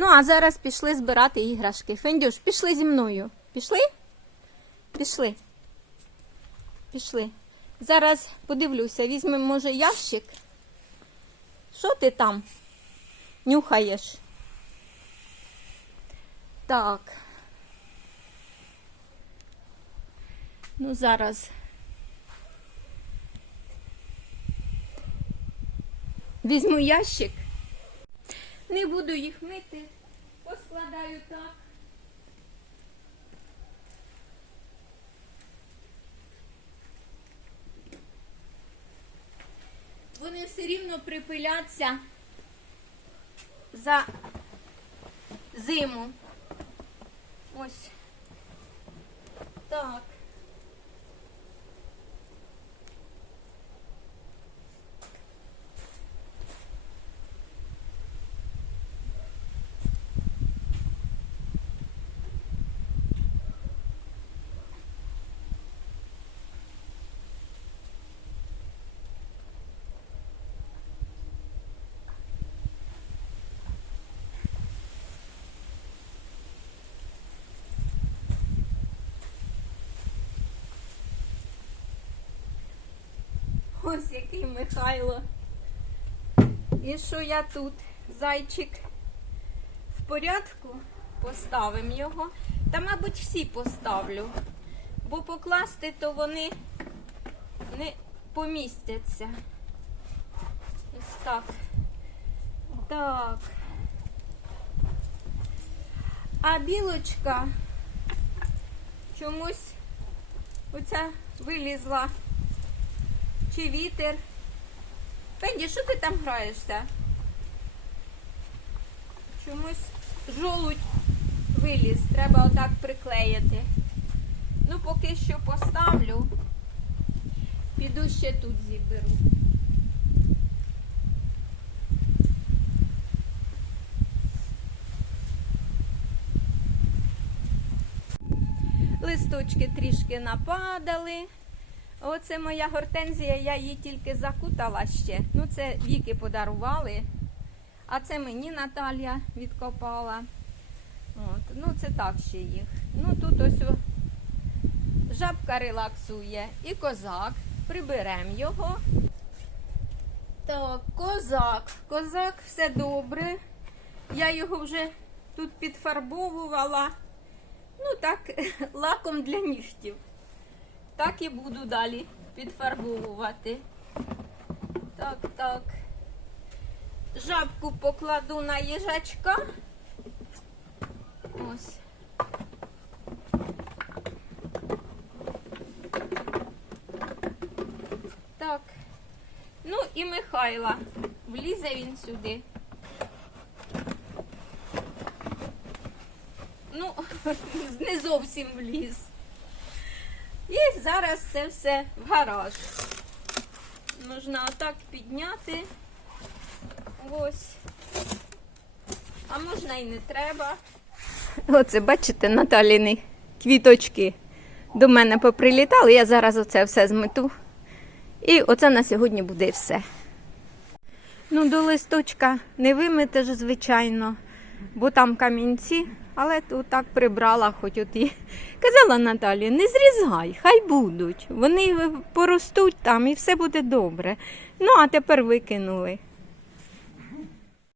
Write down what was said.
Ну, а зараз пішли збирати іграшки. Фендюш, пішли зі мною. Пішли? Пішли. Пішли. Зараз подивлюся, візьмемо, може, ящик. Що ти там? Нюхаєш? Так. Ну, зараз. Візьму ящик. Не буду їх мити. Поскладаю так. Вони все рівно припиляться за зиму. Ось. Так. Ось який Михайло. І що я тут? Зайчик в порядку? Поставимо його. Та, мабуть, всі поставлю. Бо покласти, то вони не помістяться. Ось так. Так. А білочка чомусь оця вилізла. Чи вітер? Пенді, що ти там граєшся? Чомусь жолудь виліз, треба отак приклеїти. Ну, поки що поставлю. Піду ще тут зіберу. Листочки трішки нападали. Оце моя гортензія, я її тільки закутала ще. Ну, це віки подарували. А це мені Наталія відкопала. От. Ну, це так ще їх. Ну, тут ось жабка релаксує і козак. Приберемо його. Так, козак. Козак, все добре. Я його вже тут підфарбовувала. Ну, так, лаком для нігтів. Так і буду далі підфарбовувати. Так, так. Жабку покладу на їжачка. Ось. Так. Ну і Михайла. Влізе він сюди. Ну, не зовсім вліз. І зараз це все в гараж. Можна отак підняти. Ось. А можна і не треба. Оце, бачите, Наталіни квіточки до мене поприлітали. Я зараз оце все змету. І оце на сьогодні буде все. Ну, до листочка не вимете ж, звичайно, бо там камінці, але тут так прибрала, хоч от і казала Наталі, не зрізай, хай будуть. Вони поростуть там і все буде добре. Ну, а тепер викинули.